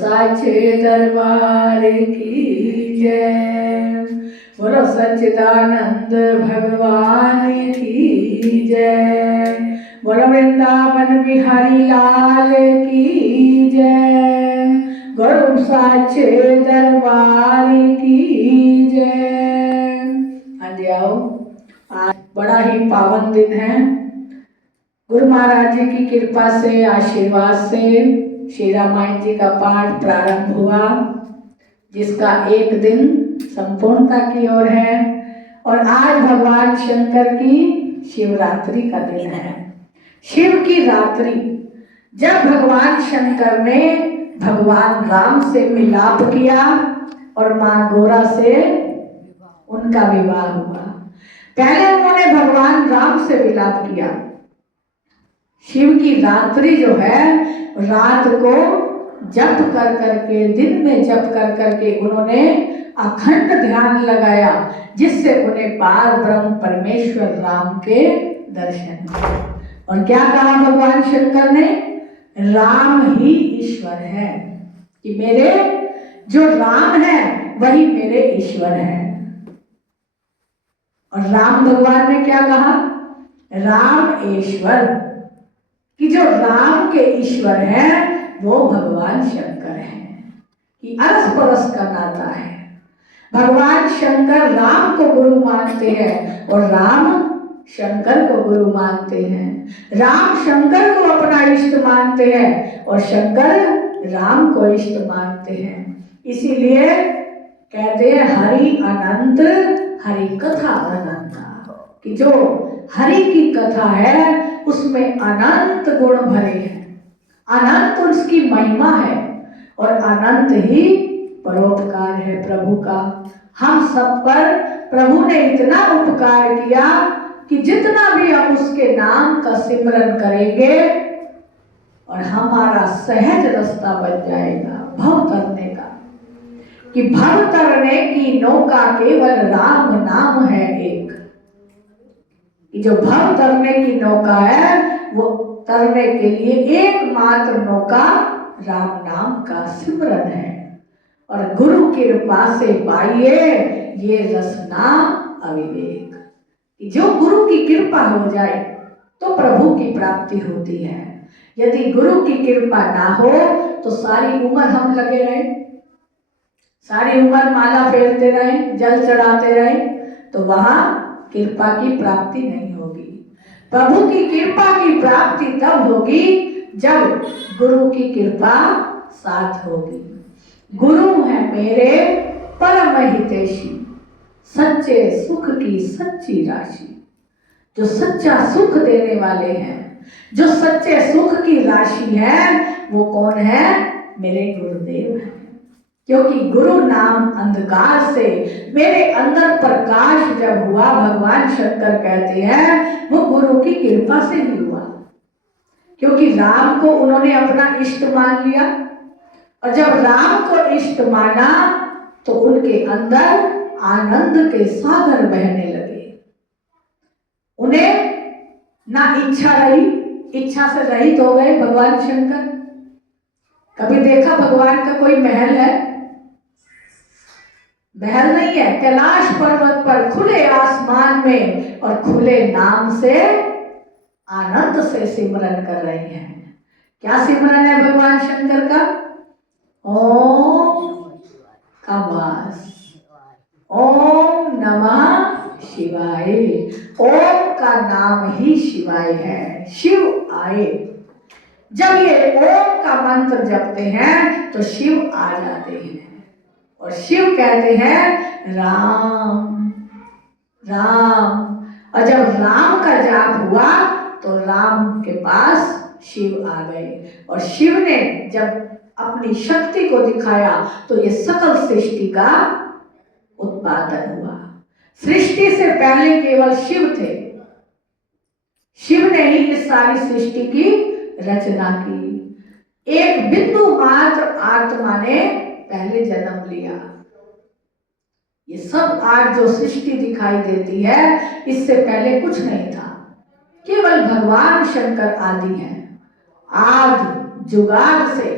साचे दरबार की जय, बोलो सच्चिदानंद भगवान की जय, बोलो वृंदावन बिहारी लाल की जय, गुरु साचे दरबार की जय। हाँ जी आओ, आज बड़ा ही पावन दिन है। गुरु महाराज जी की कृपा से, आशीर्वाद से श्री रामायण जी का पाठ प्रारंभ हुआ, जिसका एक दिन संपूर्णता की ओर है। और आज भगवान शंकर की शिवरात्रि का दिन है। शिव की रात्रि, जब भगवान शंकर ने भगवान राम से मिलाप किया और मां गोरा से उनका विवाह हुआ। पहले उन्होंने भगवान राम से विलाप किया। शिव की रात्रि जो है, रात को जप कर करके, दिन में जप कर करके उन्होंने अखंड ध्यान लगाया, जिससे उन्हें पार ब्रह्म परमेश्वर राम के दर्शन हुए। और क्या कहा भगवान शंकर ने? राम ही ईश्वर है, कि मेरे जो राम है वही मेरे ईश्वर है। और राम भगवान ने क्या कहा? राम ईश्वर, कि जो राम के ईश्वर है वो भगवान शंकर है, कि अरस परस का नाता है। भगवान शंकर राम को गुरु मानते हैं और राम शंकर को गुरु मानते हैं। राम शंकर को अपना इष्ट मानते हैं और शंकर राम को इष्ट मानते हैं। इसीलिए कहते हैं हरि अनंत, हरि कथा अनंत, कि जो हरि की कथा है उसमें अनंत गुण भरे हैं, अनंत उसकी महिमा है और अनंत ही परोपकार है प्रभु का। हम सब पर प्रभु ने इतना उपकार किया कि जितना भी हम उसके नाम का सिमरन करेंगे और हमारा सहज रास्ता बन जाएगा भव तरने का, कि भव तरने की नौका केवल राम नाम है एक। जो भव तरने की नौका है वो तरने के लिए एकमात्र नौका राम नाम का सिमरन है। और गुरु की कृपा से पाइए ये रसना अविवेक, जो गुरु की कृपा हो जाए तो प्रभु की प्राप्ति होती है। यदि गुरु की कृपा ना हो तो सारी उम्र हम लगे रहे, सारी उम्र माला फेरते रहे, जल चढ़ाते रहे, तो वहां कृपा की प्राप्ति नहीं होगी। प्रभु की कृपा की प्राप्ति तब होगी जब गुरु की कृपा साथ होगी। गुरु है मेरे परम हितैषी, सच्चे सुख की सच्ची राशि। जो सच्चा सुख देने वाले हैं, जो सच्चे सुख की राशि है, वो कौन है? मेरे गुरुदेव हैं। क्योंकि गुरु नाम अंधकार से मेरे अंदर प्रकाश जब हुआ, भगवान शंकर कहते हैं वो गुरु की कृपा से ही हुआ। क्योंकि राम को उन्होंने अपना इष्ट मान लिया, और जब राम को इष्ट माना तो उनके अंदर आनंद के सागर बहने लगे। उन्हें ना इच्छा रही, इच्छा से रहित हो गए भगवान शंकर। कभी देखा भगवान का कोई महल है? महल नहीं है। कैलाश पर्वत पर खुले आसमान में और खुले नाम से आनंद से सिमरन कर रहे हैं। क्या सिमरन है भगवान शंकर का? ओम का वास, ओम नमः शिवाय। ओम का नाम ही शिवाय है, शिव आए। जब ये ओम का मंत्र जपते हैं तो शिव आ जाते हैं और शिव कहते हैं राम राम। और जब राम का जाप हुआ तो राम के पास शिव आ गए, और शिव ने जब अपनी शक्ति को दिखाया तो ये सकल सृष्टि का उत्पादन हुआ। सृष्टि से पहले केवल शिव थे, शिव ने ही इस सारी सृष्टि की रचना की। एक बिंदु मात्र आत्मा ने पहले जन्म लिया। ये सब आज जो सृष्टि दिखाई देती है, इससे पहले कुछ नहीं था, केवल भगवान शंकर आदि हैं। आज जुगाड़ से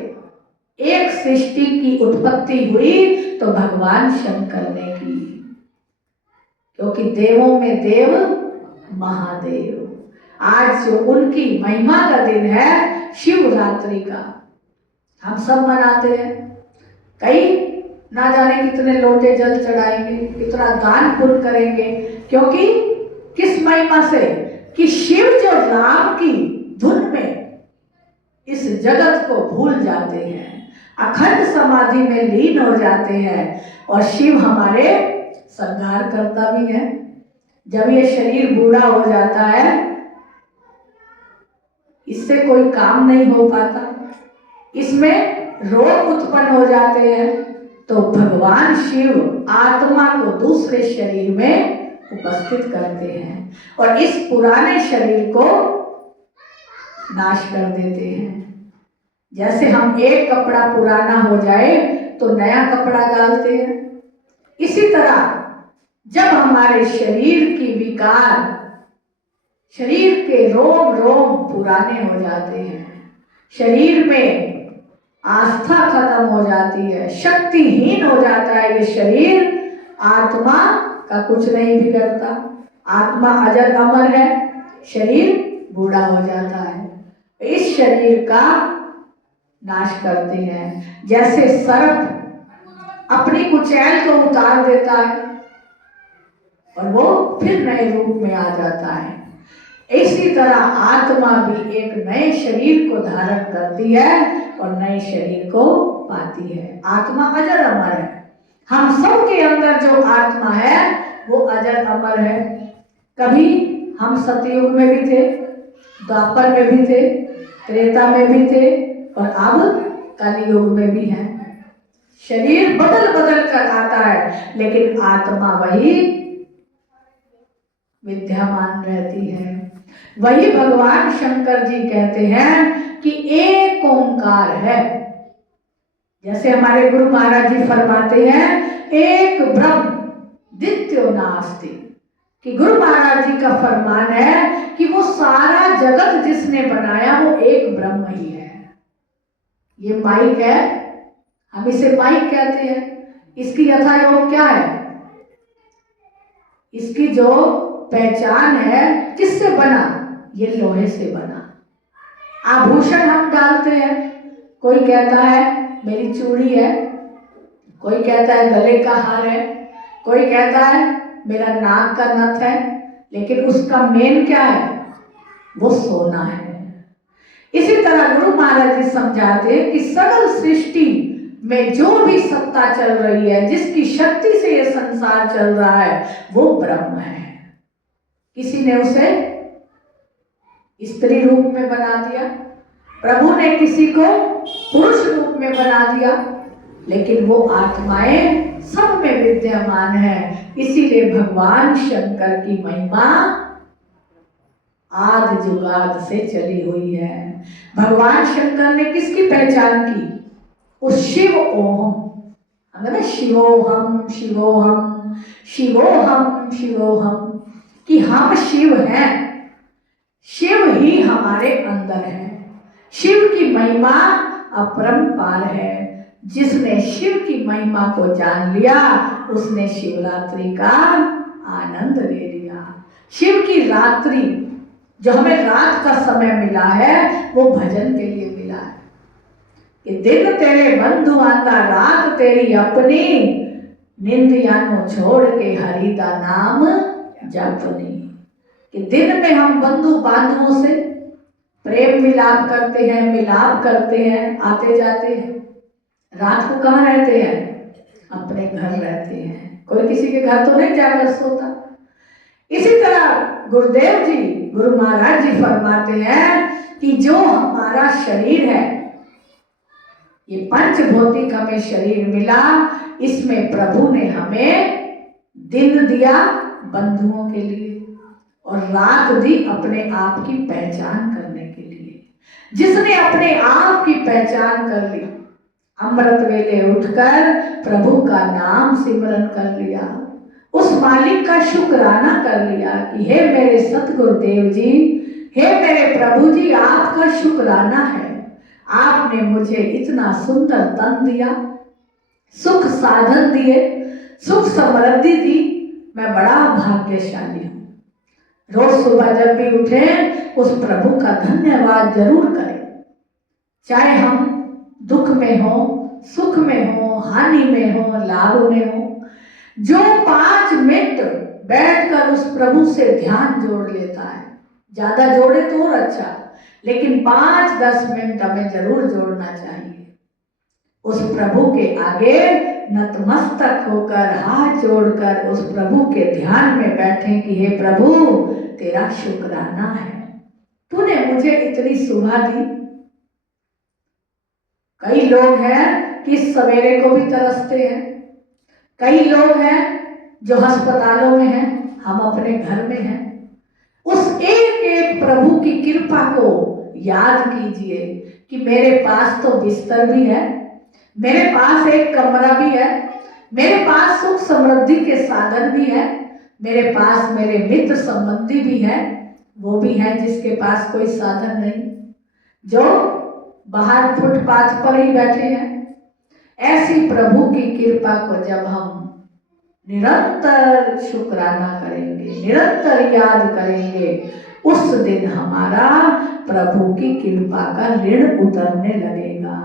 एक सृष्टि की उत्पत्ति हुई तो भगवान शंकर ने की, क्योंकि देवों में देव महादेव। आज जो उनकी महिमा का दिन है शिवरात्रि का, हम सब मनाते हैं। कई ना जाने कितने लोटे जल चढ़ाएंगे, कितना दान पुण्य करेंगे, क्योंकि किस महिमा से कि शिव जो राम की धुन में इस जगत को भूल जाते हैं, अखंड समाधि में लीन हो जाते हैं। और शिव हमारे संहार करता भी है। जब ये शरीर बूढ़ा हो जाता है, इससे कोई काम नहीं हो पाता, इसमें रोग उत्पन्न हो जाते हैं, तो भगवान शिव आत्मा को दूसरे शरीर में उपस्थित करते हैं और इस पुराने शरीर को नाश कर देते हैं। जैसे हम एक कपड़ा पुराना हो जाए तो नया कपड़ा डालते हैं, इसी तरह जब हमारे शरीर की विकार, शरीर के रोम रोम पुराने हो जाते हैं, शरीर में आस्था खत्म हो जाती है, शक्तिहीन हो जाता है ये शरीर, आत्मा का कुछ नहीं बिगड़ता। आत्मा अजर अमर है, शरीर बूढ़ा हो जाता है। इस शरीर का नाश करते हैं। जैसे सर्प अपनी कुचैल को उतार देता है और वो फिर नए रूप में आ जाता है, इसी तरह आत्मा भी एक नए शरीर को धारण करती है और नए शरीर को पाती है। आत्मा अजर अमर है। हम सब के अंदर जो आत्मा है वो अजर अमर है। कभी हम सतयुग में भी थे, द्वापर में भी थे, त्रेता में भी थे और अब कलियुग में भी है। शरीर बदल बदल कर आता है, लेकिन आत्मा वही विद्यमान रहती है। वही भगवान शंकर जी कहते हैं कि एक ओंकार है। जैसे हमारे गुरु महाराज जी फरमाते हैं एक ब्रह्म द्वितीयो नास्ति, कि गुरु महाराज जी का फरमान है कि वो सारा जगत जिसने बनाया वो एक ब्रह्म ही है। ये माइक है, हम इसे माइक कहते हैं। इसकी यथा योग क्या है? इसकी जो पहचान है किससे बना? ये लोहे से बना। आभूषण हम डालते हैं, कोई कहता है मेरी चूड़ी है, कोई कहता है गले का हार है, कोई कहता है मेरा नाक का नथ है, लेकिन उसका मेन क्या है? वो सोना है। इसी तरह गुरु महाराज जी समझाते हैं कि सकल सृष्टि में जो भी सत्ता चल रही है, जिसकी शक्ति से ये संसार चल रहा है, वो ब्रह्म है। किसी ने उसे स्त्री रूप में बना दिया, प्रभु ने किसी को पुरुष रूप में बना दिया, लेकिन वो आत्माएं सब में विद्यमान है। इसीलिए भगवान शंकर की महिमा आदि जुगाद से चली हुई है। भगवान शंकर ने किसकी पहचान की? उस शिव ओम, हमें शिवोहम शिवोहम शिवोहम शिवोहम, कि हम शिव हैं, शिव ही हमारे अंदर है। शिव की महिमा अपरंपार है। जिसने शिव की महिमा को जान लिया उसने शिवरात्रि का आनंद ले लिया। शिव की रात्रि जो हमें रात का समय मिला है वो भजन के लिए मिला है कि दिन तेरे बंधु आंदा रात तेरी अपनी, निंद यानो छोड़ के हरि का नाम जपनी। कि दिन में हम बंधु बांधवों से प्रेम मिलाप करते हैं, मिलाप करते हैं, आते जाते हैं। रात को कहाँ रहते हैं? अपने घर रहते हैं, कोई किसी के घर तो नहीं जाकर सोता। इसी तरह गुरुदेव जी, गुरु महाराज जी फरमाते हैं कि जो हमारा शरीर है, ये पंच भौतिक हमें शरीर मिला, इसमें प्रभु ने हमें दिन दिया बंधुओं के लिए और रात दी अपने आप की पहचान करने के लिए। जिसने अपने आप की पहचान कर ली, अमृत वेले उठकर प्रभु का नाम सिमरन कर लिया, उस मालिक का शुक्राना कर लिया कि हे मेरे सतगुरुदेव जी, हे मेरे प्रभु जी, आपका शुक्राना है, आपने मुझे इतना सुंदर तन दिया, सुख साधन दिए, सुख समृद्धि दी, मैं बड़ा भाग्यशाली हूँ। रोज सुबह जब भी उठे उस प्रभु का धन्यवाद जरूर करें, चाहे हम दुख में हो, सुख में हो, हानि में हो, लाभ में हो। जो 5 मिनट बैठकर उस प्रभु से ध्यान जोड़ लेता है, ज्यादा जोड़े तो और अच्छा, लेकिन 5-10 मिनट हमें जरूर जोड़ना चाहिए। उस प्रभु के आगे नतमस्तक होकर, हाथ जोड़कर उस प्रभु के ध्यान में बैठे कि हे प्रभु, तेरा शुक्राना है, तूने मुझे इतनी सुबह दी। कई लोग हैं कि सवेरे को भी तरसते हैं, कई लोग हैं जो अस्पतालों में हैं, हम अपने घर में हैं। उस एक एक प्रभु की कृपा को याद कीजिए कि मेरे पास तो बिस्तर भी है, मेरे पास एक कमरा भी है, मेरे पास सुख समृद्धि के साधन भी है, मेरे पास मेरे मित्र संबंधी भी है, वो भी है जिसके पास कोई साधन नहीं, जो बाहर फुटपाथ पर ही बैठे हैं। ऐसी प्रभु की कृपा को जब हम निरंतर शुक्राना करेंगे, निरंतर याद करेंगे, उस दिन हमारा प्रभु की कृपा का ऋण उतरने लगेगा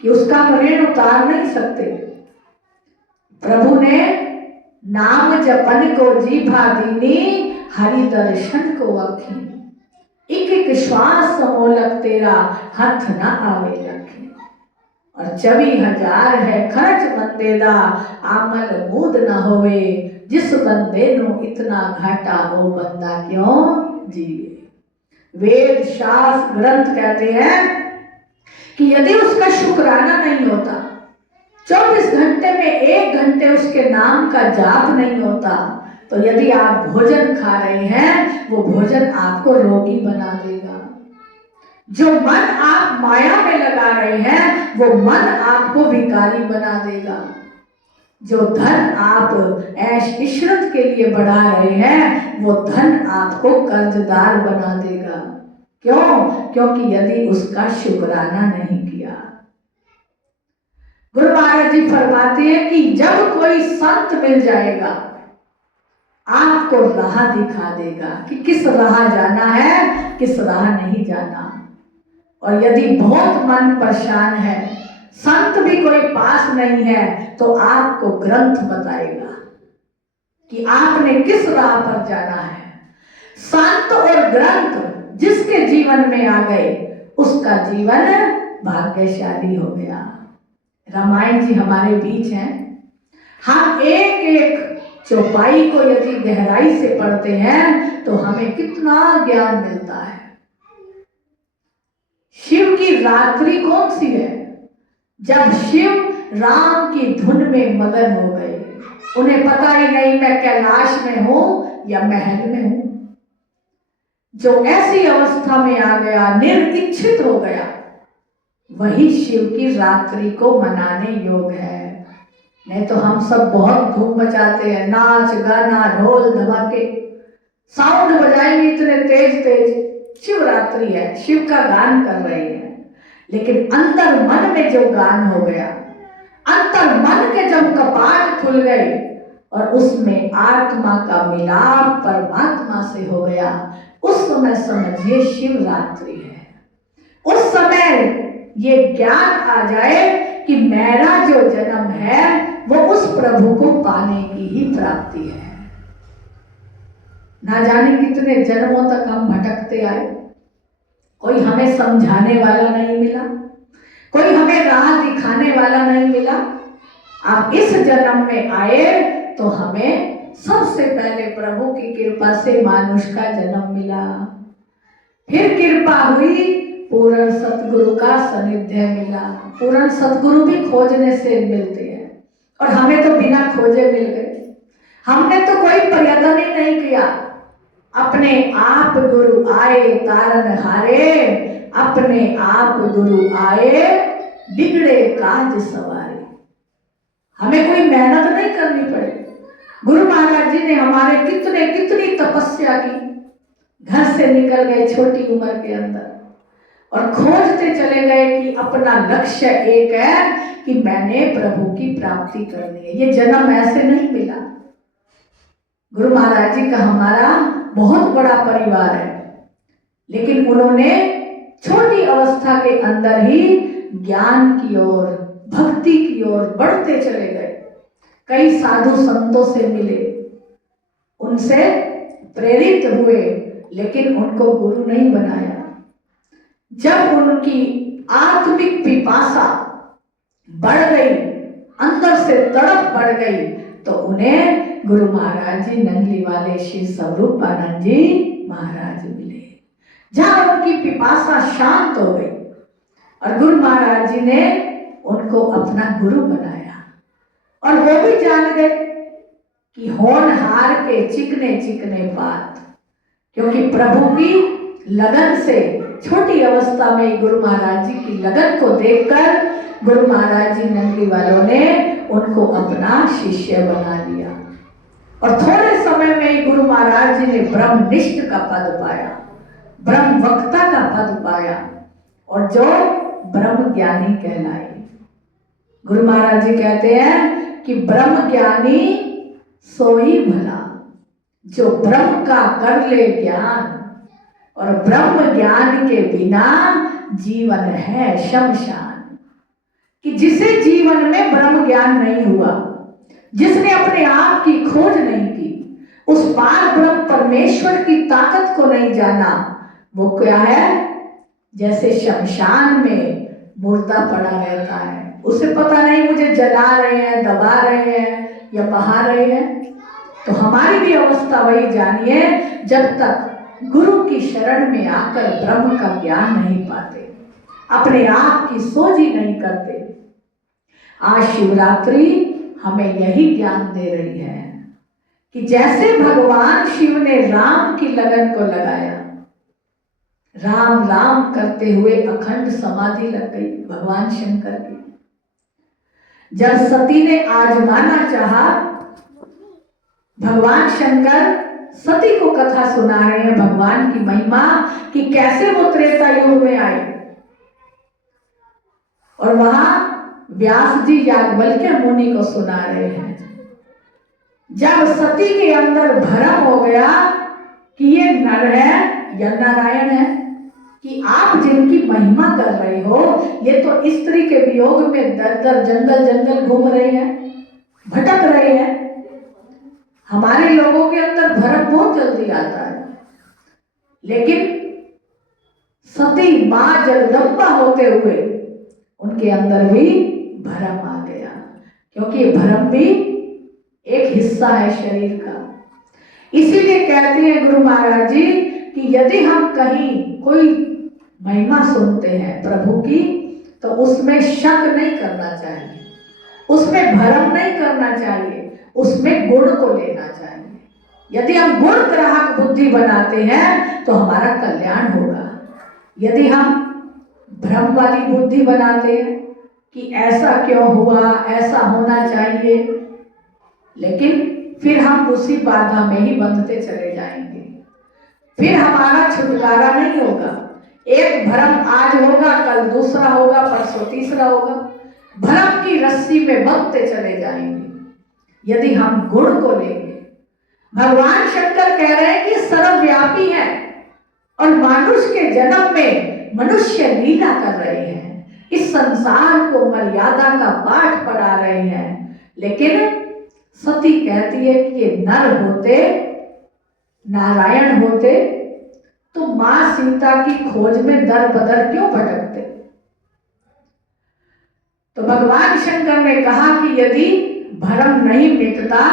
कि उसका हम ऋण उतार नहीं सकते। प्रभु ने नाम जपन को जीभा दीनी, हरि दर्शन को अखी, एक एक श्वास मोलक तेरा हाथ न आवे लखी। और 24,000 है खर्च बंदे दा, आमल मूद न होवे, जिस बंदे नु इतना घाटा हो बंदा क्यों जीवे। वेद शास्त्र ग्रंथ कहते हैं कि यदि उसका शुक्राना नहीं होता, 24 घंटे में 1 घंटे उसके नाम का जाप नहीं होता, तो यदि आप भोजन खा रहे हैं, वो भोजन आपको रोगी बना देगा। जो मन आप माया में लगा रहे हैं, वो मन आपको भिखारी बना देगा। जो धन आप ऐश इशरत के लिए बढ़ा रहे हैं, वो धन आपको कर्जदार बना देगा। क्यों? क्योंकि यदि उसका शुक्राना नहीं किया। गुरु महाराज जी फरमाते हैं कि जब कोई संत मिल जाएगा, आपको राह दिखा देगा कि किस राह जाना है, किस राह नहीं जाना। और यदि बहुत मन परेशान है, संत भी कोई पास नहीं है, तो आपको ग्रंथ बताएगा कि आपने किस राह पर जाना है। संत और ग्रंथ जिसके जीवन में आ गए, उसका जीवन भाग्यशाली हो गया। रामायण जी हमारे बीच हैं, हम एक एक चौपाई को यदि गहराई से पढ़ते हैं तो हमें कितना ज्ञान मिलता है। शिव की रात्रि कौन सी है? जब शिव राम की धुन में मगन हो गए, उन्हें पता ही नहीं मैं कैलाश में हूं या महल में हूं। जो ऐसी अवस्था में आ गया, निरिच्छित हो गया, वही शिव की रात्रि को मनाने योग्य है। नहीं तो हम सब बहुत धूम मचाते हैं, नाच गाना ढोल धमाके, साउंड बजाएंगे इतने तेज तेज, शिवरात्रि है, शिव का गान कर रहे हैं, लेकिन अंदर मन में जो गान हो गया, अंतर मन के जब कपाट खुल गए और उसमें आत्मा का मिलाप परमात्मा से हो गया, उस समय समझिए शिवरात्रि है। उस समय ये ज्ञान आ जाए कि मेरा जो जन्म है वो उस प्रभु को पाने की ही प्राप्ति है। ना जाने कितने जन्मों तक हम भटकते आए, कोई हमें समझाने वाला नहीं मिला, कोई हमें राह दिखाने वाला नहीं मिला। अब इस जन्म में आए तो हमें सबसे पहले प्रभु की कृपा से मानुष का जन्म मिला, फिर कृपा हुई पूर्ण सतगुरु का सानिध्य मिला। पूर्ण सतगुरु भी खोजने से मिलते हैं और हमें तो बिना खोजे मिल गए। हमने तो कोई प्रयत्न ही नहीं किया, अपने आप गुरु आए तारन हारे, अपने आप गुरु आए बिगड़े काज सवारे। हमें कोई मेहनत नहीं करनी पड़ी। गुरु महाराज जी ने हमारे कितनी तपस्या की, घर से निकल गए छोटी उम्र के अंदर, और खोजते चले गए कि अपना लक्ष्य एक है कि मैंने प्रभु की प्राप्ति करनी है। ये जन्म ऐसे नहीं मिला। गुरु महाराज जी का हमारा बहुत बड़ा परिवार है, लेकिन उन्होंने छोटी अवस्था के अंदर ही ज्ञान की ओर, भक्ति की ओर बढ़ते चले गए। कई साधु संतों से मिले, उनसे प्रेरित हुए, लेकिन उनको गुरु नहीं बनाया। जब उनकी आत्मिक पिपासा बढ़ गई, अंदर से तड़प बढ़ गई, तो उन्हें गुरु महाराज जी नंगली वाले श्री स्वरूपानंद जी महाराज मिले, जहां उनकी पिपासा शांत हो गई और गुरु महाराज जी ने उनको अपना गुरु बनाया। और वो भी जान गए कि होनहार के चिकने चिकने बात, क्योंकि प्रभु की लगन से छोटी अवस्था में गुरु महाराज जी की लगन को देखकर गुरु महाराज जी नंगली वालों ने उनको अपना शिष्य बना लिया। और थोड़े समय में ही गुरु महाराज जी ने ब्रह्मनिष्ठ का पद पाया, ब्रह्म वक्ता का पद पाया, और जो ब्रह्म ज्ञानी कहलाए। गुरु महाराज जी कहते हैं कि ब्रह्म ज्ञानी सोई भला, जो ब्रह्म का कर ले ज्ञान, और ब्रह्म ज्ञान के बिना जीवन है शमशान। कि जिसे जीवन में ब्रह्म ज्ञान नहीं हुआ, जिसने अपने आप की खोज नहीं की, उस पार ब्रह्म परमेश्वर की ताकत को नहीं जाना, वो क्या है? जैसे शमशान में मुर्दा पड़ा रहता है, उसे पता नहीं मुझे जला रहे हैं, दबा रहे हैं या बहा रहे हैं। तो हमारी भी अवस्था वही जानिए, जब तक गुरु की शरण में आकर ब्रह्म का ज्ञान नहीं पाते, अपने आप की सोच ही नहीं करते। आज शिवरात्रि हमें यही ज्ञान दे रही है कि जैसे भगवान शिव ने राम की लगन को लगाया, राम राम करते हुए अखंड समाधि लग गई भगवान शंकर की। जब सती ने आजमाना चाहा, भगवान शंकर सती को कथा सुना रहे हैं भगवान की महिमा कि कैसे वो त्रेता युग में आए, और वहां व्यास जी याज्ञवल्क्य मुनि को सुना रहे हैं। जब सती के अंदर भ्रम हो गया कि ये नर है या नारायण है, कि आप जिनकी महिमा कर रहे हो, ये तो स्त्री के वियोग में दर दर जंगल जंगल घूम रहे हैं, भटक रहे हैं। हमारे लोगों के अंदर भ्रम बहुत जल्दी आता है, लेकिन सती मां जगदम्बा होते हुए उनके अंदर भी भ्रम आ गया, क्योंकि भ्रम भी एक हिस्सा है शरीर का। इसीलिए कहते हैं गुरु महाराज जी कि यदि हम कहीं कोई महिमा सुनते हैं प्रभु की, तो उसमें शक नहीं करना चाहिए, उसमें भ्रम नहीं करना चाहिए, उसमें गुण को लेना चाहिए। यदि हम गुण ग्राहक बुद्धि बनाते हैं तो हमारा कल्याण होगा। यदि हम भ्रम वाली बुद्धि बनाते हैं कि ऐसा क्यों हुआ, ऐसा होना चाहिए, लेकिन फिर हम उसी बाधा में ही बंधते चले जाएंगे, फिर हमारा छुटकारा नहीं होगा। एक भ्रम आज होगा, कल दूसरा होगा, परसों तीसरा होगा, भ्रम की रस्सी में बंधते चले जाएंगे। यदि हम गुण को लेंगे, भगवान शंकर कह रहे हैं कि सर्वव्यापी है, और मनुष्य के जन्म में मनुष्य लीला कर रहे हैं, इस संसार को मर्यादा का पाठ पढ़ा रहे हैं। लेकिन सती कहती है कि ये नर होते, नारायण होते, तो मां सीता की खोज में दर बदर क्यों भटकते। तो भगवान शंकर ने कहा कि यदि भ्रम नहीं मिटता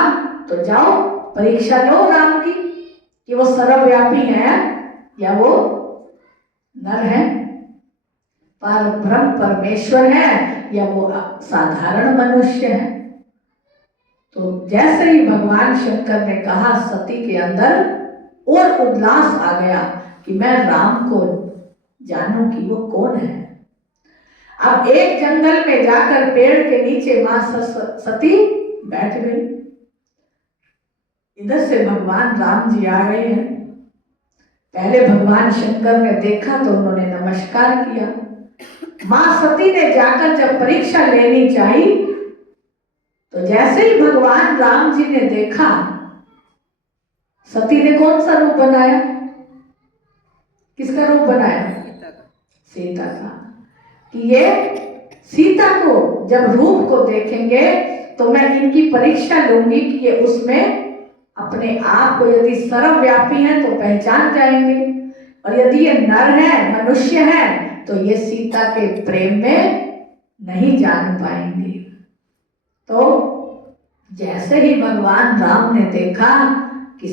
तो जाओ परीक्षा लो राम की, कि वो सर्वव्यापी है या वो नर है, पर ब्रह्म परमेश्वर है या वो साधारण मनुष्य है। तो जैसे ही भगवान शंकर ने कहा, सती के अंदर और उल्लास आ गया कि मैं राम को जानूं कि वो कौन है। अब एक जंगल में जाकर पेड़ के नीचे मां सती बैठ गई। इधर से भगवान राम जी आ गए हैं। पहले भगवान शंकर ने देखा तो उन्होंने नमस्कार किया। मां सती ने जाकर जब परीक्षा लेनी चाहिए तो जैसे ही भगवान राम जी ने देखा, सती ने कौन सा रूप बनाया? किसका रूप बनाया? सीता का। कि ये सीता को जब रूप को देखेंगे तो मैं इनकी परीक्षा लूंगी कि ये उसमें अपने आप को यदि सर्वव्यापी है तो पहचान जाएंगे, और यदि ये नर है, मनुष्य है, तो ये सीता के प्रेम में नहीं जान पाएंगे। तो जैसे ही भगवान राम ने देखा कि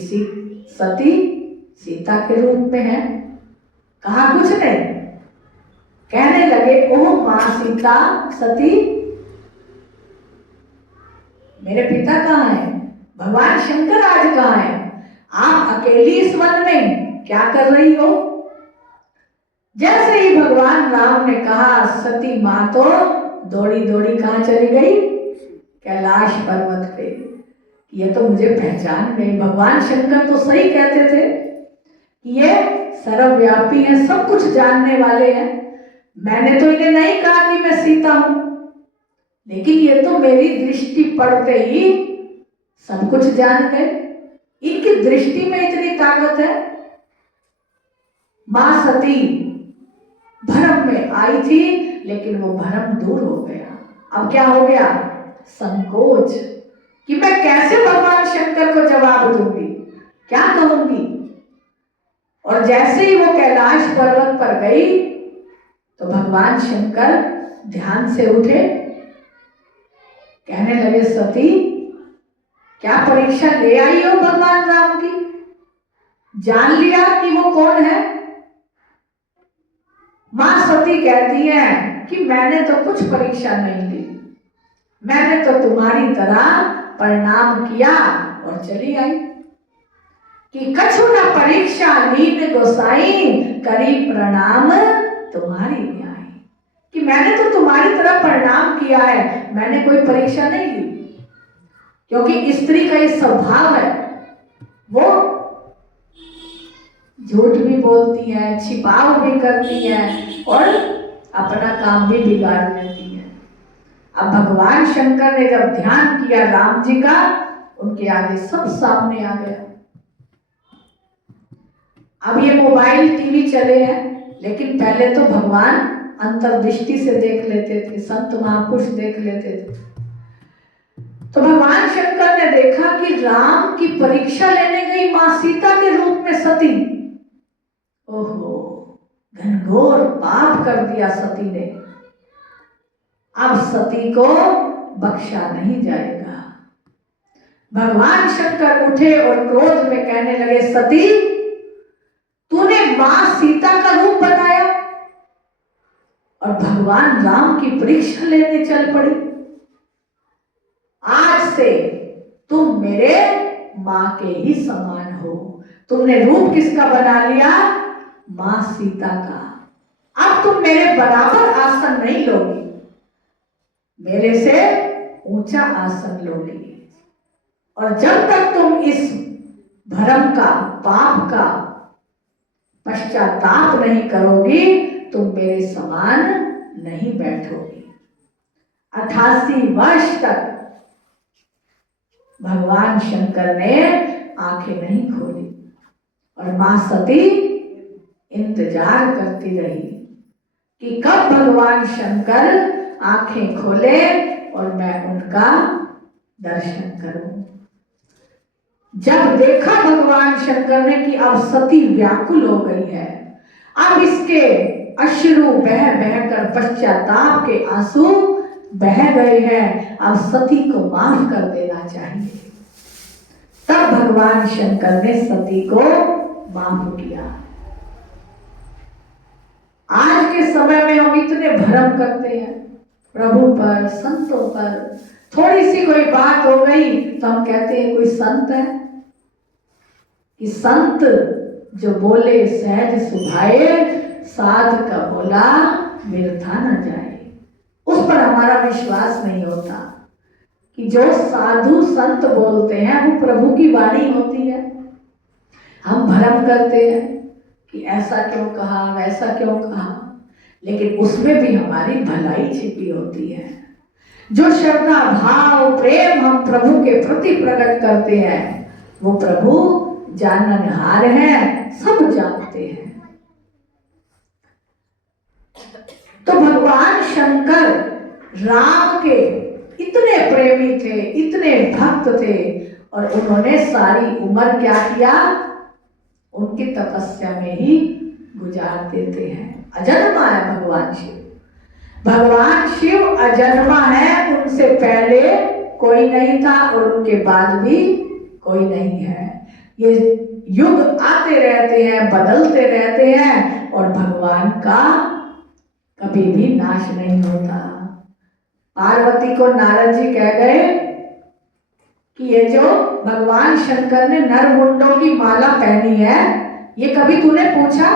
सती सीता के रूप में है, कहा कुछ नहीं, कहने लगे ओह मां सीता सती, मेरे पिता कहाँ है? भगवान शंकर आज कहाँ है? आप अकेली इस वन में क्या कर रही हो? जैसे ही भगवान राम ने कहा, सती मां तो दौड़ी दौड़ी कहाँ चली गई? कैलाश पर्वत पे। ये तो मुझे पहचान गई। भगवान शंकर तो सही कहते थे कि ये सर्वव्यापी है, सब कुछ जानने वाले हैं। मैंने तो इन्हें नहीं कहा कि मैं सीता हूं, लेकिन ये तो मेरी दृष्टि पड़ते ही सब कुछ जान गए। इनकी दृष्टि में इतनी ताकत है। मां सती भ्रम में आई थी, लेकिन वो भ्रम दूर हो गया। अब क्या हो गया? संकोच, कि मैं कैसे भगवान शंकर को जवाब दूंगी, क्या कहूंगी। और जैसे ही वो कैलाश पर्वत पर गई तो भगवान शंकर ध्यान से उठे, कहने लगे सती क्या परीक्षा ले आई हो भगवान राम की? जान लिया कि वो कौन है? मां सती कहती है कि मैंने तो कुछ परीक्षा नहीं ली, मैंने तो तुम्हारी तरह प्रणाम किया और चली आई। कि कछु न परीक्षा लीन गोसाई, करी प्रणाम तुम्हारी न्याय। कि मैंने तो तुम्हारी तरह प्रणाम किया है, मैंने कोई परीक्षा नहीं ली। क्योंकि स्त्री का ये स्वभाव है, वो झूठ भी बोलती है, छिपाव भी करती है और अपना काम भी बिगाड़ लेती है। अब भगवान शंकर ने जब ध्यान किया राम जी का, उनके आगे सब सामने आ गया। अब ये मोबाइल टीवी चले हैं, लेकिन पहले तो भगवान अंतर्दृष्टि से देख लेते थे, संत महापुरुष देख लेते थे। तो भगवान शंकर ने देखा कि राम की परीक्षा लेने गई मां सीता के रूप में सती। ओहो, घनघोर पाप कर दिया सती ने। अब सती को बख्शा नहीं जाएगा। भगवान शंकर उठे और क्रोध में कहने लगे, सती तूने मां सीता का रूप बनाया और भगवान राम की परीक्षा लेने चल पड़ी। आज से तुम मेरे मां के ही समान हो। तुमने रूप किसका बना लिया? मां सीता का। अब तुम मेरे बराबर आसन नहीं लोगी, मेरे से ऊंचा आसन लोगी। और जब तक तुम इस भ्रम का, पाप का पश्चाताप नहीं करोगी, तुम मेरे समान नहीं बैठोगी। 88 वर्ष तक भगवान शंकर ने आंखें नहीं खोली और मां सती इंतजार करती रही कि कब भगवान शंकर आंखें खोले और मैं उनका दर्शन करूं। जब देखा भगवान शंकर ने कि अब सती व्याकुल हो गई है, अब इसके अश्रु बह बहकर पश्चाताप के आंसू बह गए हैं, अब सती को माफ कर देना चाहिए। तब भगवान शंकर ने सती को माफ किया। आज के समय में हम इतने भ्रम करते हैं प्रभु पर, संतों पर। थोड़ी सी कोई बात हो गई तो हम कहते हैं कोई संत है, कि संत जो बोले सहज सुभाए, साध का बोला व्यर्था न जाए। उस पर हमारा विश्वास नहीं होता कि जो साधु संत बोलते हैं वो प्रभु की वाणी होती है। हम भ्रम करते हैं, कि ऐसा क्यों कहा, वैसा क्यों कहा, लेकिन उसमें भी हमारी भलाई छिपी होती है। जो श्रद्धा भाव प्रेम हम प्रभु के प्रति प्रकट करते हैं वो प्रभु जाननहार हैं, सब जानते हैं। तो भगवान शंकर राम के इतने प्रेमी थे, इतने भक्त थे, और उन्होंने सारी उम्र क्या किया, उनकी तपस्या में ही गुजार देते हैं। अजन्मा है भगवान शिव। भगवान शिव अजन्मा है, उनसे पहले कोई नहीं था और उनके बाद भी कोई नहीं है। ये युग आते रहते हैं, बदलते रहते हैं, और भगवान का कभी भी नाश नहीं होता। पार्वती को नारद जी कह गए कि ये जो भगवान शंकर ने नरमुंडों की माला पहनी है, ये कभी तूने पूछा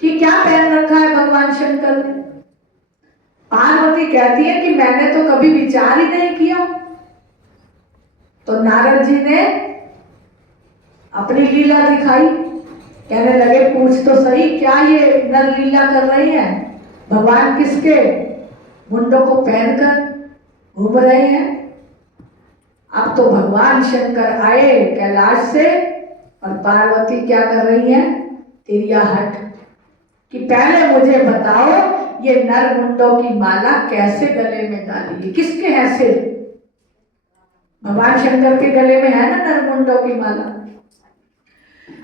कि क्या पहन रखा है भगवान शंकर ने? पार्वती कहती है कि मैंने तो कभी विचार ही नहीं किया। तो नारद जी ने अपनी लीला दिखाई, कहने लगे पूछ तो सही, क्या ये नर लीला कर रही है? भगवान किसके मुंडों को पहनकर घूम रहे हैं? अब तो भगवान शंकर आए कैलाश से, और पार्वती क्या कर रही है, तिरियाहट, कि पहले मुझे बताओ ये नर मुंडों की माला कैसे गले में डाली है, किसके है सिर? भगवान शंकर के गले में है ना नर मुंडों की माला।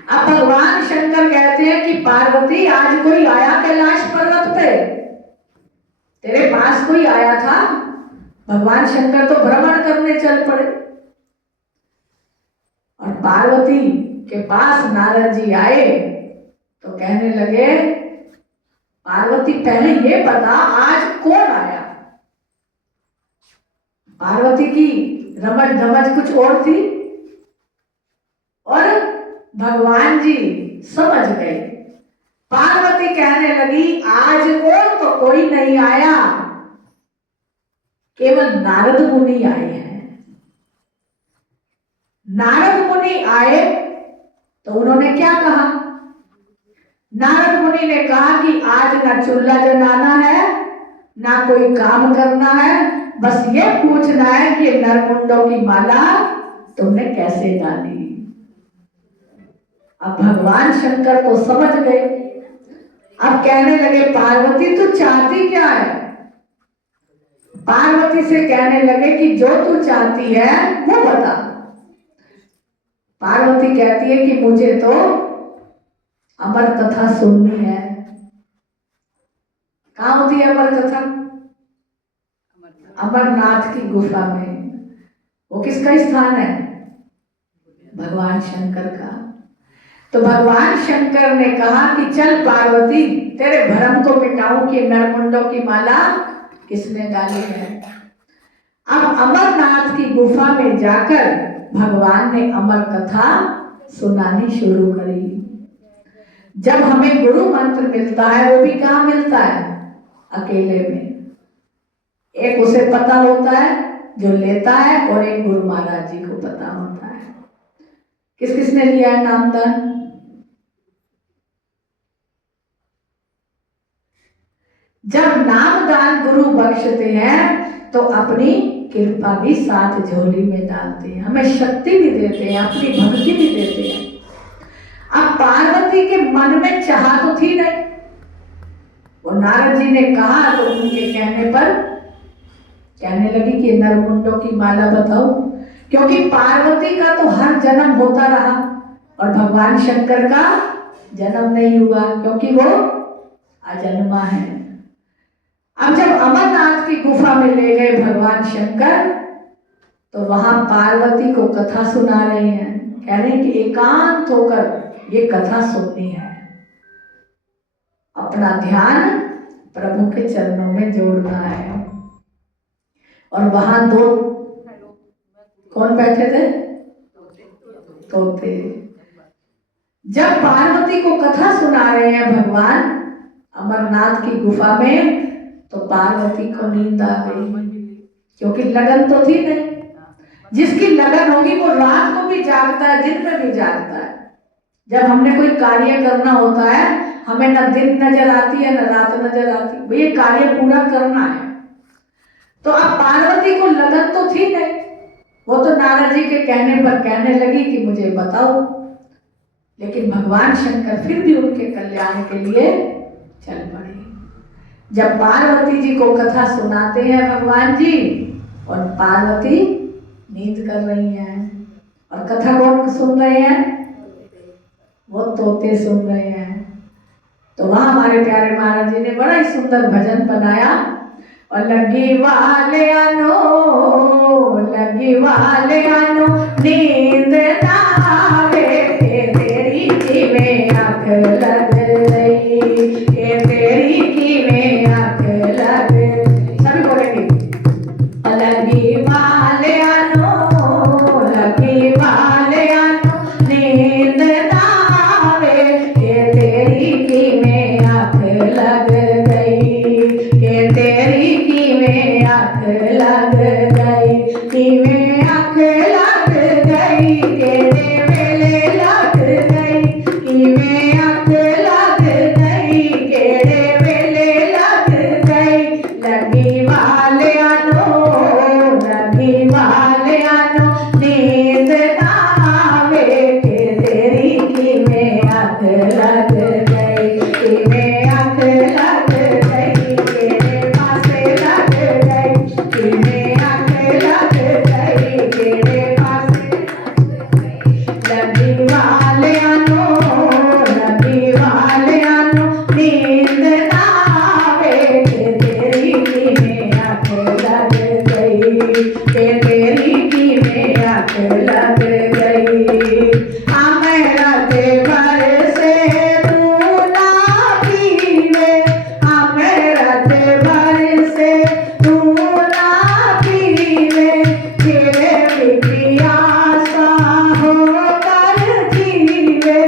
अब भगवान शंकर कहते हैं कि पार्वती आज कोई आया कैलाश पर्वत पे, तेरे पास कोई आया था? भगवान शंकर तो भ्रमण करने चल पड़े, और पार्वती के पास नारद जी आए तो कहने लगे पार्वती पहले ये बता आज कौन आया? पार्वती की रमज धमज कुछ और थी, और भगवान जी समझ गए। पार्वती कहने लगी आज और तो कोई नहीं आया, केवल नारद मुनि आए हैं। नारद मुनि आए तो उन्होंने क्या कहा? नारद मुनि ने कहा कि आज ना चूल्हा जलाना है, ना कोई काम करना है, बस ये पूछना है कि नरमुंडों की माला तुमने कैसे डाली। अब भगवान शंकर तो समझ गए। अब कहने लगे पार्वती तू चाहती क्या है? पार्वती से कहने लगे कि जो तू चाहती है वो बता। पार्वती कहती है कि मुझे तो अमर कथा सुननी है। कहाँ होती है अमर कथा? अमरनाथ की गुफा में। वो किसका स्थान है? भगवान शंकर का। तो भगवान शंकर ने कहा कि चल पार्वती तेरे भ्रम को मिटाऊं कि नरमुंडों की माला किसने डाली है। अब अमरनाथ की गुफा में जाकर भगवान ने अमर कथा सुनानी शुरू करी। जब हमें गुरु मंत्र मिलता है वो भी कहाँ मिलता है? अकेले में। एक उसे पता होता है जो लेता है, और एक गुरु महाराज जी को पता होता है। किस किसने लिया है नामदान? जब नामदान गुरु बख्शते हैं तो अपनी कृपा भी साथ झोली में डालते हैं, हमें शक्ति भी देते हैं, अपनी भक्ति भी देते हैं। अब पार्वती के मन में चाह तो थी नहीं, वो नारद जी ने कहा तो उनके कहने पर कहने लगी कि नरमुंडों की माला बताओ, क्योंकि पार्वती का तो हर जन्म होता रहा और भगवान शंकर का जन्म नहीं हुआ, क्योंकि वो अजन्मा है। अब जब अमरनाथ की गुफा में ले गए भगवान शंकर तो वहां पार्वती को कथा सुना रहे हैं, कह रहे हैं कि एकांत होकर ये कथा सुननी है, अपना ध्यान प्रभु के चरणों में जोड़ना है। और वहां दो कौन बैठे थे? तोते। जब पार्वती को कथा सुना रहे हैं भगवान अमरनाथ की गुफा में, तो पार्वती को नींद आ गई, क्योंकि लगन तो थी नहीं। जिसकी लगन होगी वो रात को भी जागता है, दिन में भी जागता है। जब हमने कोई कार्य करना होता है, हमें न दिन नजर आती है न रात नजर आती, भाई ये कार्य पूरा करना है। तो अब पार्वती को लगन तो थी नहीं, वो तो नारद जी के कहने पर कहने लगी कि मुझे बताओ। लेकिन भगवान शंकर फिर भी उनके कल्याण के लिए चल पड़े। जब पार्वती जी को कथा सुनाते हैं भगवान जी, और पार्वती नींद कर रही हैं, और कथा कौन सुन रहे हैं? वो तोते सुन रहे हैं। तो वहां हमारे प्यारे महाराज जी ने बड़ा ही सुंदर भजन बनाया, और लगी वाले आनो नींद ना आवे, तेरी की में आँख लग गई, तेरी की में आँख लग गई। सभी बोलेंगे लगी वाले आनो नींद ना आवे, तेरी की में आँख लग गई, तेरी की में आँख लग गई, की में आँख लग गई, तेरे वेले लग गई, की में आँख लग गई, तेरे वेले लग गई। लगी वाले आनो नींद ना आवे, तेरी की में आँख लग गई, की में आँख लग गई, तेरे पासे लग गई, की में आँख लग गई, तेरे पासे लग गई। लगी वाले आनो नींद ना आवे, तेरी की में आँख लग गई, तेरी की में आँख लग गई। अमृत भर से तू ना पीवे, अमृत भर से तू ना पीवे, तेरे भी प्यासा होकर जीवे,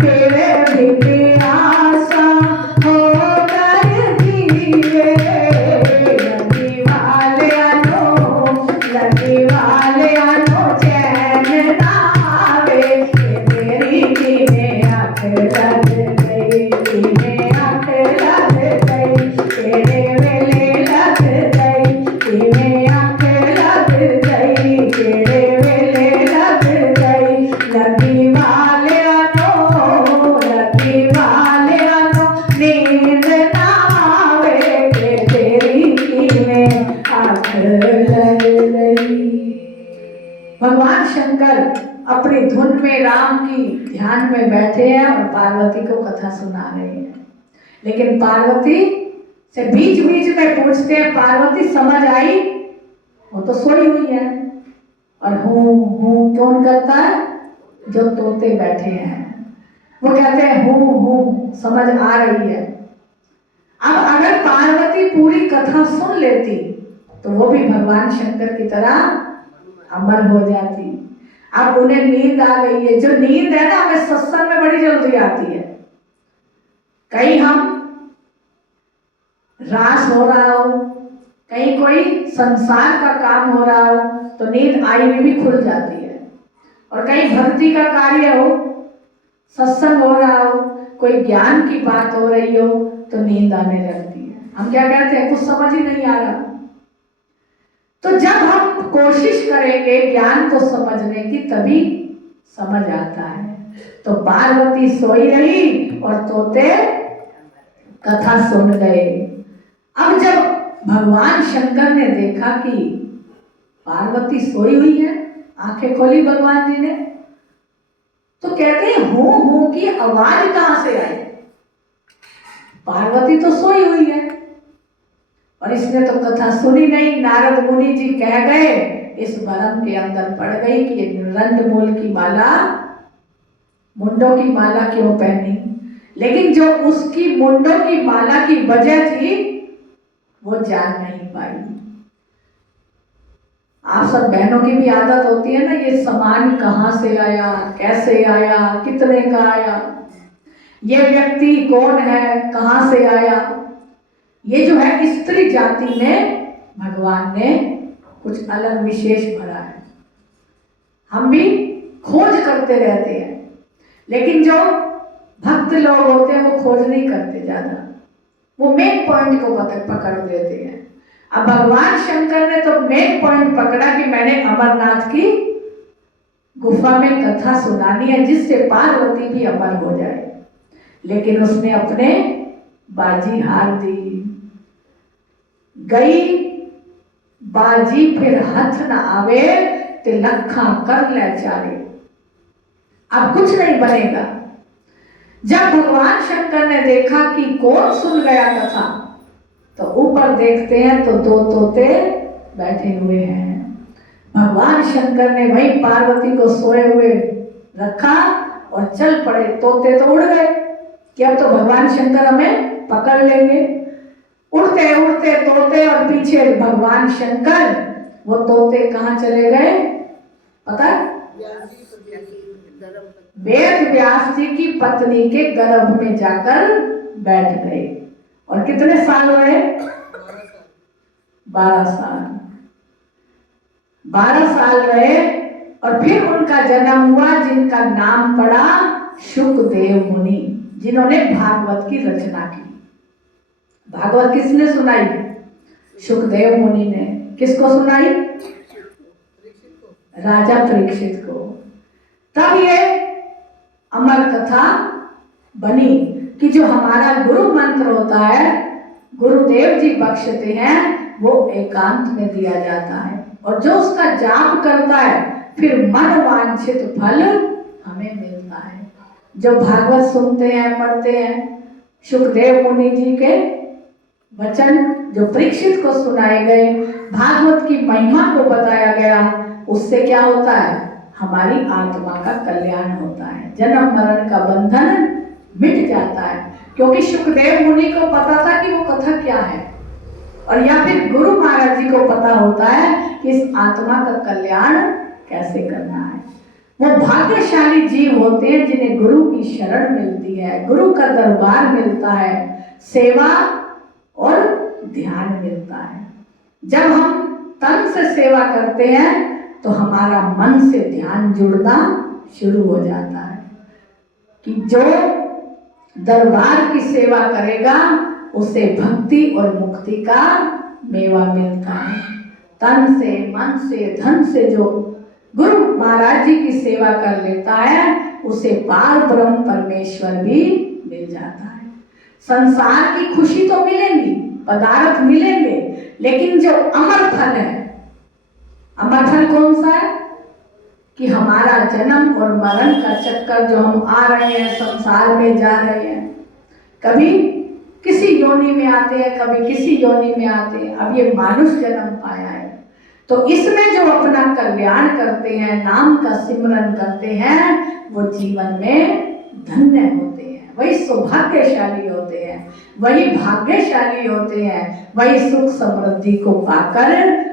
तेरे भी प्यासा होकर जीवे। लगी वाले आनो चैन ना आवे, तेरी की में आँख लग गई, की में आँख लग गई, तेरे वेले लग गई, की में आँख लग गई, तेरे वेले लग गई। लगी वाले आनो नींद ना आवे, तेरी की में आँख लग गई। भगवान शंकर अपनी धुन में राम की ध्यान में बैठे हैं और पार्वती को कथा सुना रहे हैं। लेकिन पार्वती से बीच बीच में पूछते हैं, पार्वती समझ आई? वो तो सोई हुई है। और हूँ कौन करता है? जो तोते बैठे हैं वो कहते हैं हूँ समझ आ रही है। अब अगर पार्वती पूरी कथा सुन लेती तो वो भी भगवान शंकर की तरह अमर हो जाती। अब उन्हें नींद आ गई है। जो नींद है ना, हमें सत्संग में बड़ी जल्दी आती है। कहीं हम रास हो रहा हो, कहीं कोई संसार का काम हो रहा हो तो नींद आई हुई भी खुल जाती है। और कहीं भक्ति का कार्य हो, सत्संग हो रहा हो, कोई ज्ञान की बात हो रही हो तो नींद आने लगती है। हम क्या कहते हैं? कुछ समझ ही नहीं आ रहा। तो जब हम कोशिश करेंगे ज्ञान को समझने की तभी समझ आता है। तो पार्वती सोई रही और तोते कथा सुन गए। अब जब भगवान शंकर ने देखा कि पार्वती सोई हुई है, आंखें खोली भगवान जी ने, तो कहते हैं हूं की आवाज कहां से आई? पार्वती तो सोई हुई है और इसने तो कथा सुनी नहीं। नारद मुनि जी कह गए, इस भरम के अंदर पड़ गई कि रंड मूल की माला, मुंडों की माला क्यों पहनी। लेकिन जो उसकी मुंडों की माला की वजह थी वो जान नहीं पाई। आप सब बहनों की भी आदत होती है ना, ये सामान कहाँ से आया, कैसे आया, कितने का आया, ये व्यक्ति कौन है, कहाँ से आया। ये जो है स्त्री जाति में भगवान ने कुछ अलग विशेष भरा है। हम भी खोज करते रहते हैं। लेकिन जो भक्त लोग होते हैं वो खोज नहीं करते ज्यादा, वो मेन पॉइंट को पकड़ देते हैं। अब भगवान शंकर ने तो मेन पॉइंट पकड़ा कि मैंने अमरनाथ की गुफा में कथा सुनानी है जिससे पार्वती भी अमर हो जाए, लेकिन उसने अपने बाजी हार दी। गई बाजी फिर हाथ न आवे ते लखा कर ले चारे, अब कुछ नहीं बनेगा। जब भगवान शंकर ने देखा कि कौन सुन गया कथा, तो ऊपर देखते हैं तो दो तोते बैठे हुए हैं। भगवान शंकर ने वही पार्वती को सोए हुए रखा और चल पड़े। तोते तो उड़ गए कि अब तो भगवान शंकर हमें पकड़ लेंगे। उड़ते उड़ते तोते और पीछे भगवान शंकर, वो तोते कहाँ चले गए पता? वेद व्यास जी की पत्नी के गर्भ में जाकर बैठ गए। और कितने साल हुए? 12 साल। 12 साल रहे और फिर उनका जन्म हुआ, जिनका नाम पड़ा शुकदेव मुनि, जिन्होंने भागवत की रचना की। भागवत किसने सुनाई? शुकदेव मुनि ने। किसको सुनाई? राजा परीक्षित को। तब ये अमर कथा बनी कि जो हमारा गुरु मंत्र होता है, गुरुदेव जी बख्शते हैं, वो एकांत में दिया जाता है और जो उसका जाप करता है फिर मन वांछित फल हमें मिलता है। जो भागवत सुनते हैं, पढ़ते हैं, शुकदेव मुनि जी के वचन जो परीक्षित को सुनाए गए, भागवत की महिमा को बताया गया, उससे क्या होता है? हमारी आत्मा का कल्याण होता है, जन्म मरण का बंधन मिट जाता है। क्योंकि शुकदेव मुनि को पता था कि वो कथा क्या है, और या फिर गुरु महाराज जी को पता होता है कि इस आत्मा का कल्याण कैसे करना है। वो भाग्यशाली जीव होते हैं जिन्हें गुरु की शरण मिलती है, गुरु का दरबार मिलता है, सेवा और ध्यान मिलता है। जब हम तन से सेवा करते हैं तो हमारा मन से ध्यान जुड़ना शुरू हो जाता है कि जो दरबार की सेवा करेगा उसे भक्ति और मुक्ति का मेवा मिलता है। तन से, मन से, धन से जो गुरु महाराज जी की सेवा कर लेता है उसे पार ब्रह्म परमेश्वर भी मिल जाता है। संसार की खुशी तो मिलेंगी, पदार्थ मिलेंगे, लेकिन जो अमर फल है, अमर फल कौन सा है? कि हमारा जन्म और मरण का चक्कर जो हम आ रहे हैं, संसार में जा रहे हैं, कभी किसी योनि में आते हैं, कभी किसी योनि में आते हैं, अब ये मानुष जन्म पाया है, तो इसमें जो अपना कल्याण करते हैं, नाम का सिमरन करते हैं, वो जीवन में धन्य होते हैं, वही सौभाग्यशाली होते हैं, वही भाग्यशाली होते हैं, वही सुख समृद्धि को पाकर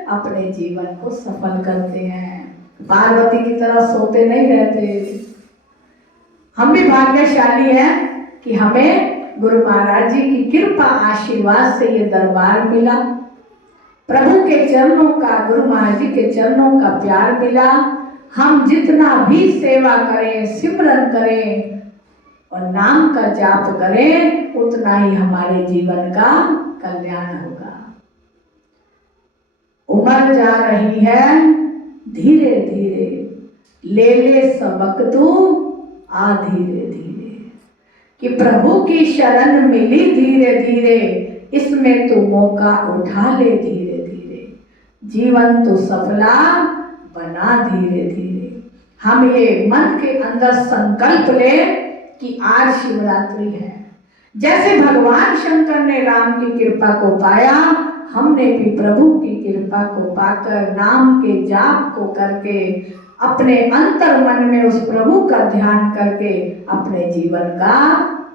अपने जीवन को सफल करते हैं। पार्वती की तरह सोते नहीं रहते। हम भी भाग्यशाली हैं कि हमें गुरु महाराज जी की कृपा आशीर्वाद से ये दरबार मिला, प्रभु के चरणों का, गुरु महाराज जी के चरणों का प्यार मिला। हम जितना भी सेवा करें, सिमरन करें और नाम का जाप करें, उतना ही हमारे जीवन का कल्याण होगा। उम्र जा रही है धीरे धीरे, ले ले सबक तू आ धीरे धीरे, कि प्रभु की शरण मिली धीरे धीरे, इसमें तू मौका उठा ले धीरे धीरे, जीवन तू सफला बना धीरे धीरे। हम ये मन के अंदर संकल्प ले कि आज शिवरात्रि है। जैसे भगवान शंकर ने राम की कृपा को पाया, हमने भी प्रभु की कृपा को पाकर, नाम के जाप को करके, अपने अंतर मन में उस प्रभु का ध्यान करके अपने जीवन का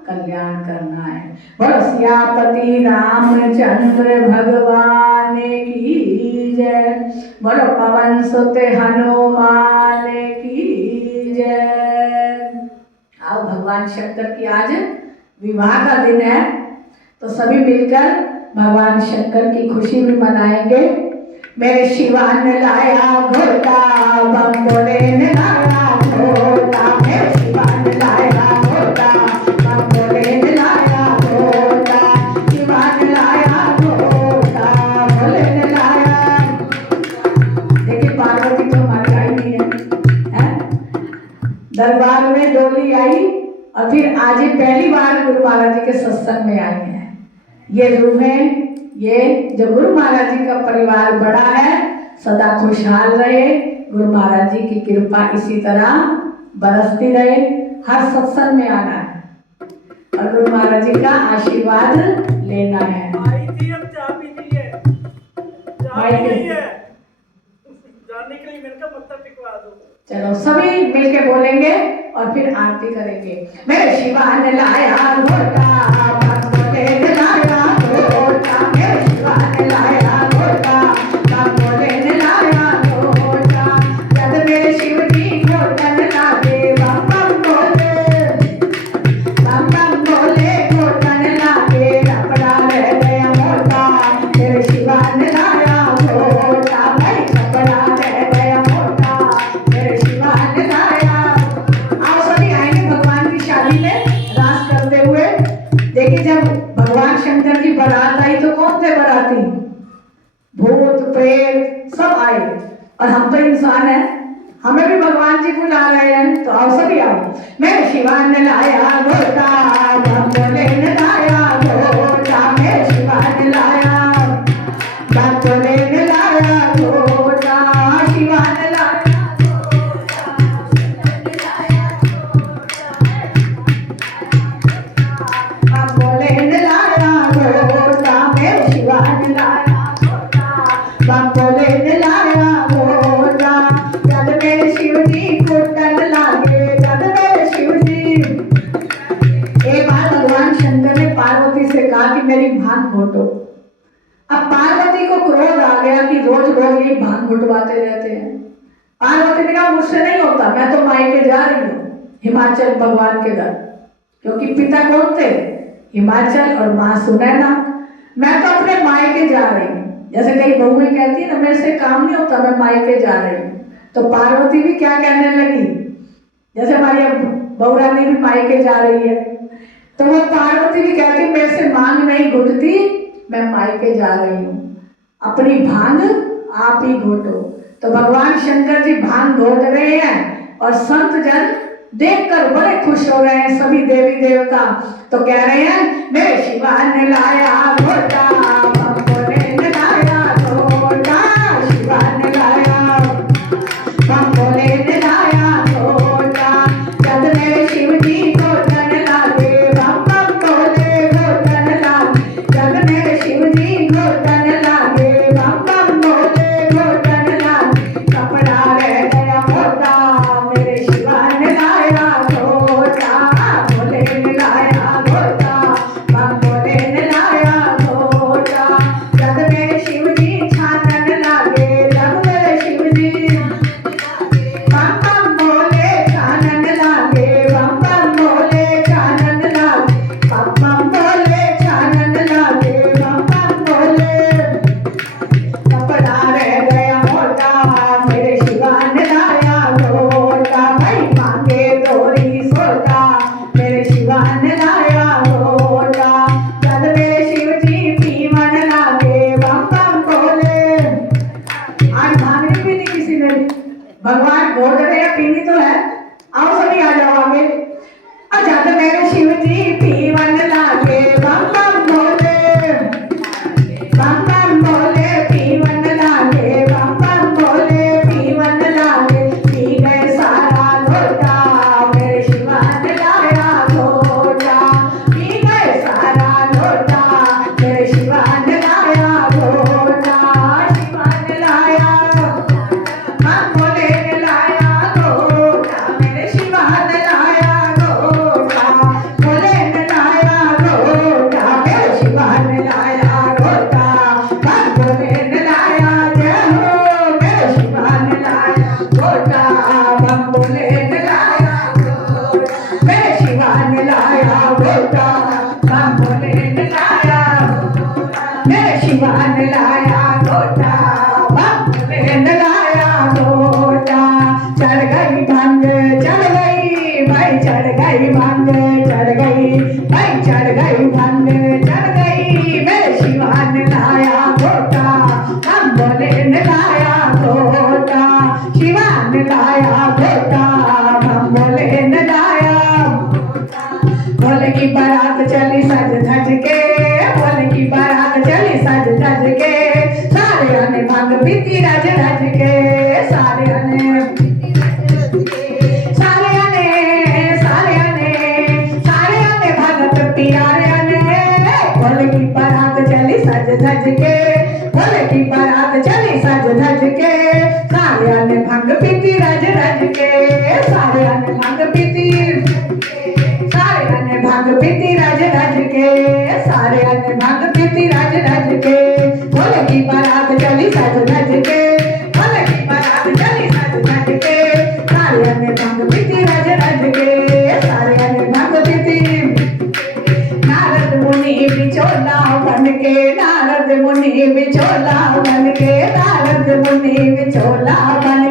कल्याण करना है। बोलो सियापति रामचंद्र भगवान की जय, बोलो पवन सुत हनुमान की जय। आओ, भगवान शंकर की आज विवाह का दिन है, तो सभी मिलकर भगवान शंकर की खुशी भी मनाएंगे। मेरे शिवान लाया घोटा, बम बोले ने लाया घोटा, मेरे शिवान लाया दरबार में डोली आई और फिर आज ही पहली बार गुरु महाराज जी के सत्संग में आई हैं। ये रूहें, ये जो गुरु महाराज जी का परिवार बड़ा है, सदा खुशहाल रहे, गुरु महाराज जी की कृपा इसी तरह बरसती रहे। हर सत्संग में आना है और गुरु महाराज जी का आशीर्वाद लेना है। आई थी, अब जा भी नहीं है, जा भी नहीं है, जाने के लिए मेरे का मत्था टिकवा दो। चलो सभी मिलके बोलेंगे और फिर आरती करेंगे। मेरे शिवा ने लाया घोटा, भगवाने ने लाया घोटा, मेरे शिवा ने लाया घोटा, भगवाने ने लाया घोटा। जब मेरे शिव जी घोटन लागे बम बम बोले, बम बम बोले घोटन लागे, कपड़ा रह गया मोटा। मेरे शिवा ने लाया घोटा, भाई कपड़ा रह गया मोटा। मेरे शिवा ने लाया। आओ सभी आएंगे भगवान की शादी में रास करते हुए। देखिए जब भगवान शंकर की बारात आई तो कौन थे बाराती? भूत प्रेत सब आए और हम तो इंसान हैं, हमें भी भगवान जी बुला रहे हैं, तो आओ सभी आओ। मेरे शिवा ने लाया घोटा, भगवाने ने लाया घोटा, मेरे शिवा ने लाया, भगवाने ने लाया घोटा, शिवा ने लाया घोटा, भगवाने ने लाया घोटा, मेरे शिवा ने लाया घोटा, भगवाने ने लाया घोटा। जब मेरे शिव जी घोटन लागे, जब मेरे शिव जी। एक बार भगवान शंकर ने पार्वती से कहा कि मेरी भांग घोटो। अब पार्वती को क्रोध आ गया कि रोज रोज ये भांग घुटवाते रहते हैं। पार्वती ने कहा मुझसे नहीं होता, मैं तो मायके जा रही हूँ हिमाचल भगवान के घर, क्योंकि पिता कौन थे? हिमाचल और माँ सुनैना। मैं तो अपने मायके जा रही हूँ। जैसे कई बहुएं कहती है ना, मेरे से काम नहीं होता, मैं मायके जा रही हूँ। तो पार्वती भी क्या कहने लगी, जैसे हमारी अब बहुरानी भी मायके जा रही है, तो वो पार्वती भी कहती मेरे से मांग नहीं घुटती, मैं मायके जा रही हूँ, अपनी भांग आप ही घोटो। तो भगवान शंकर जी भांग घोट रहे हैं और संत जन देखकर बड़े खुश हो रहे हैं, सभी देवी देवता। तो कह रहे हैं मेरे शिवा ने लाया घोटा, भगवाने ने लाया घोटा, शिवा ने लाया, भगवाने ने लाया घोटा। जब मेरे शिव जी घोटन लागे, बम बम बोले घोटन लागे, जब मेरे शिव जी घोटन लागे, बम बम बोले घोटन लागे, कपड़ा रह गया मोटा। मेरे शिवा ने लाया घोटा, भोले ने लाया घोटा, भगवाने ने लाया घोटा। जब मेरे शिव जी छानन लागे, जब मेरे शिव जी बम बम बोले छानन लागे, बम बम बोले छानन लागे, बम बम बोले छानन लागे, बम बम बोले, कपड़ा रह गया मोटा। मेरे शिवा ने लाया घोटा, भाई मांगे दोरी सोटा। मेरे शिवा ने लाया घोटा। जब मेरे शिव जी पीवन लागे, बम बम बोले। आज भांगनी भी नहीं किसी ने भी, भगवान घोट रहे हैं, पीनी तो है। आओ सभी आ जाओ आगे। और जब मेरे शिव जी पीवन लागे, बम बम बोले, बम बम बोले पीवन लागे, बम बम बोले पीवन लागे, पी गए सारा घोटा। मेरे शिवा ने लाया घोटा, पी गए सारा घोटा। मेरे शिवा ने लाया घोटा, शिवा ने लाया, भगवाने ने लाया घोटा। मेरे शिवा ने लाया घोटा, भोले ने लाया पीती रज रज के सारिया ने भगत प्यारिया ने बोल की बारात चली सज धज के बोल की बारात चली सज धज के सारिया ने भंग पीती रज रज के सारिया ने भंग पीती सारिया ने भंग पीती रज रज के सारिया ने भंग पीती रज रज के बोल की बारात चली सज धज के बोल की बारात चली सज धज के सारिया ने भंग पीती रज रज के सारिया ने भंग पीती नारद मुनि बिचौला बन के नारद मुनि बिचौला बन के नारद मुनि बिचौला बन